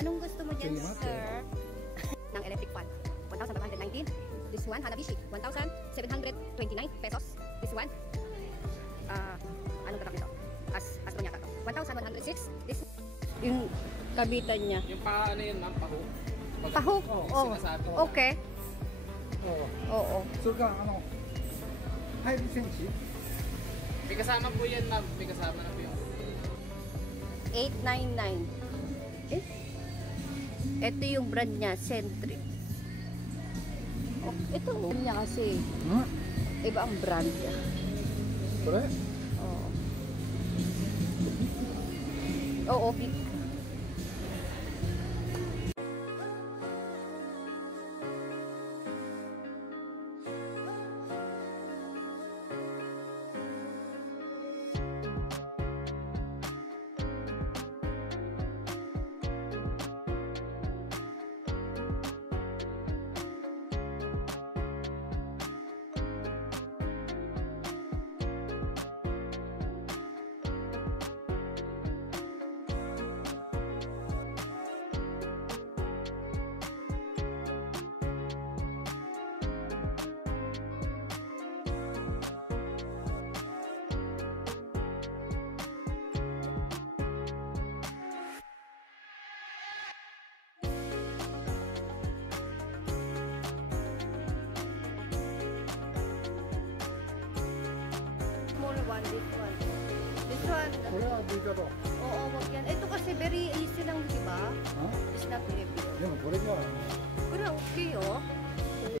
Anong gusto mo dyan, sir? Ng electric fan. 1,519. This one, Hanabishi. 1,729 pesos. This one. Anong tatak nito? Astro niya ka to. 1,106. This yung kabitan niya. Yung pa ano yun, ma'am? Pahuk? Pahuk? Oh. Okay. Oo. So ka, ano? 5 cm? May kasama po yan, ma'am. May kasama na po yung 899. Ito yung brand niya, Centric. Oh, ito niya kasi. Iba ang brand niya. Correct? Oo. Oo, big. Smaller one, this one. This one. Wala, di ka to. Oo, wag yan. Ito kasi very easy lang, di ba? It's not very big. Yan, pwede ka. Pero okay, oh.